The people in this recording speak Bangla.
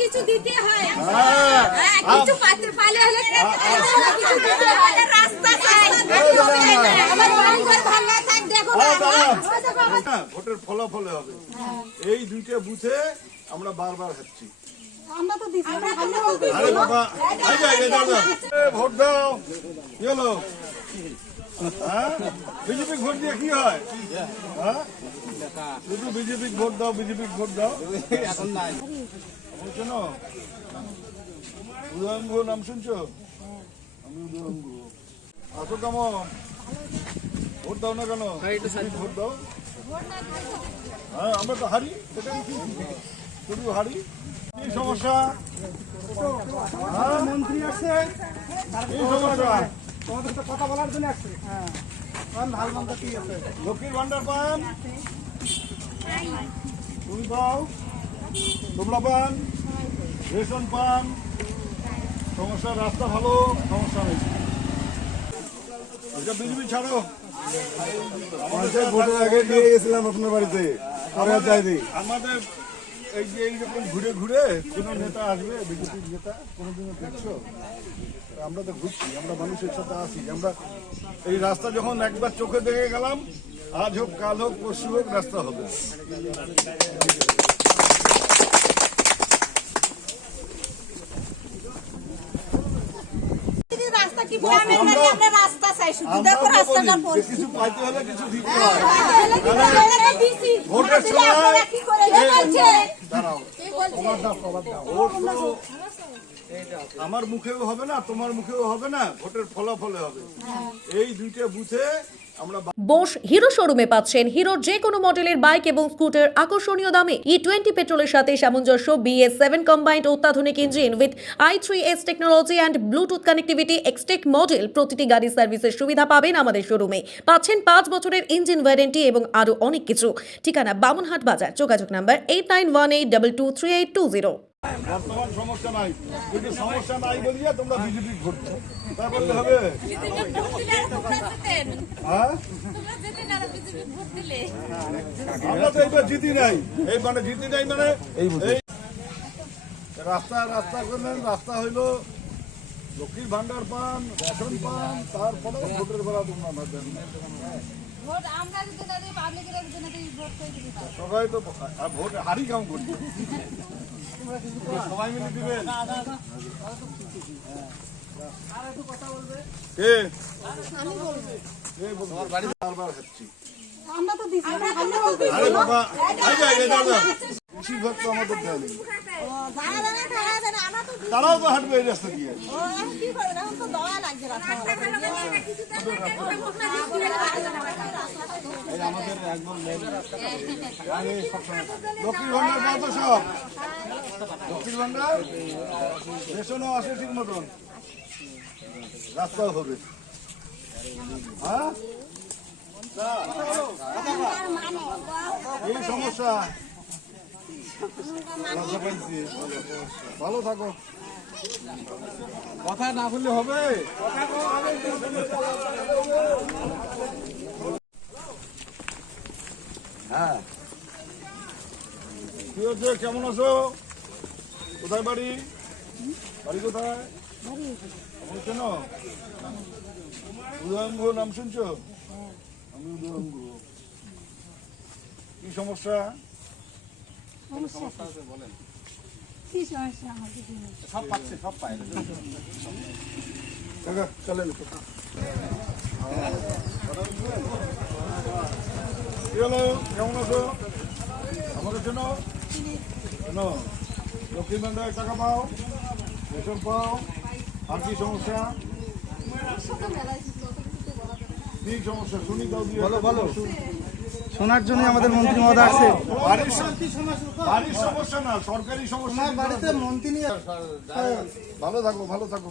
কিছু দিতে হয় কিছু হয় হ্যাঁ। হ্যাঁ, পাইতে হলে কিছু দিতে হয় রাস্তা চাই আমার বাড়ি ঘর ভাঙা থাক দেখো হ্যাঁ। হ্যাঁ, ভোটের ফলাফলে হবে এই দুইটা বুথে আমরা বারবার হাঁটছি আরে বাবা ভোট দাও কি হ্যাঁ? বিজেপি ভোট দিয়ে কি হয়? হ্যাঁ? শুধু বিজেপি ভোট দাও বিজেপি ভোট দাও। এখন নাই। শোনো উদয়ঙ্গ নাম শুনছো? আমি উদয়ঙ্গ আছো কেমন ভোট দাও না কেন? ভোট দাও। হ্যাঁ আমরা তো হারি সেটাই সমস্যা? হ্যাঁ? মন্ত্রী আসছে কি সমস্যা? তোমাদের কথা বলার জন্য আসছে। হ্যাঁ কি আছে? লক্ষ্মীর ভান্ডার পান? তুমি পাও তোমরা পান? রেশন পান? সমস্যা রাস্তা ভালো? সমস্যা নেই। আচ্ছা বিজেপি ছাড়ো। ভোটের আগে দিয়ে গেছিলাম আপনার বাড়িতে। পরে আর যাইনি আমাদের এই যে এইরকম ঘুরে ঘুরে কোন নেতা আসবে বিজেপির নেতা কোনোদিনও দেখছ? আমরা তো ঘুরছি আমরা মানুষের সাথে আছি। আমরা এই রাস্তা যখন একবার চোখে দেখে গেলাম আজ হোক কাল হোক পরশু হোক রাস্তা হবে। কিছু পাইতে হলে কিছু দিতে হয় ভোটের সময় কি করে দাও বলছে দাও। আমার মুখেও হবে না তোমার মুখেও হবে না ভোটের ফলাফলে হবে। এই দুইটা বুথে বোস হিরো শোরুমে পাচ্ছেন হিরোর যে কোনো মডেলের বাইক এবং স্কুটার আকর্ষণীয় দামে। ই টোয়েন্টি পেট্রোলের সাথে সামঞ্জস্য বিএস সেভেন কম্বাইন্ড অত্যাধুনিক engine with I three S technology and Bluetooth connectivity Xtec model প্রতিটি গাড়ি সার্ভিসের সুবিধা পাবেন আমাদের শোরুমে। পাচ্ছেন পাঁচ বছরের ইঞ্জিন ওয়ারেন্টি এবং আরও অনেক কিছু। ঠিকানা বামনহাট বাজার যোগাযোগ number eight nine one eight double two three eight two zero বর্তমান সমস্যা নাই। কিন্তু সমস্যা নাই বলিয়া তোমরা বিজেপি দাও। তা বললে হবে? হ্যাঁ? আমরা তো এইবার জিতি নাই। এই মানে জিতি নাই মানে এই রাস্তা রাস্তা করলেন রাস্তা হইল লক্ষ্মীর ভান্ডার পান রেশন পান তারপরে ভোটের বেলা তোমরা ভাববেন সবাই তো আর ভোট হারি কাম করছে সবাই মিলে দিবেন তারাও তো হাঁটবে এই রাস্তা দিয়ে ও এখন কি করে এখন তো দয়া লাগছে রাস্তা লক্ষ্মীর ভান্ডার তো সব লক্ষ্মীর ভান্ডার আসে ঠিক মতন রাস্তাও হবে। হ্যাঁ? এই সমস্যা। ভালো থাকো। কথা না বললে হবে। হ্যাঁ। কি হচ্ছে? কেমন আছো? কোথায় বাড়ি? বাড়ি কোথায়? চেনো উদয়ঙ্গ নাম শুনছো? আমি উদয়ঙ্গ কি সমস্যা? সব পাচ্ছে সব পায়। চলেন। কি কেমন আছো? লক্ষ্মী ভান্ডার টাকা পাও? রেশন পাও? আর কি সমস্যা? কি সমস্যা? শুনি দাও বলো বলো। শোনার জন্য আমাদের মন্ত্রী মহোদয় বাড়ির বাড়ির সমস্যা না সরকারি সমস্যা। বাড়িতে মন্ত্রী নিয়ে ভালো থাকো ভালো থাকো।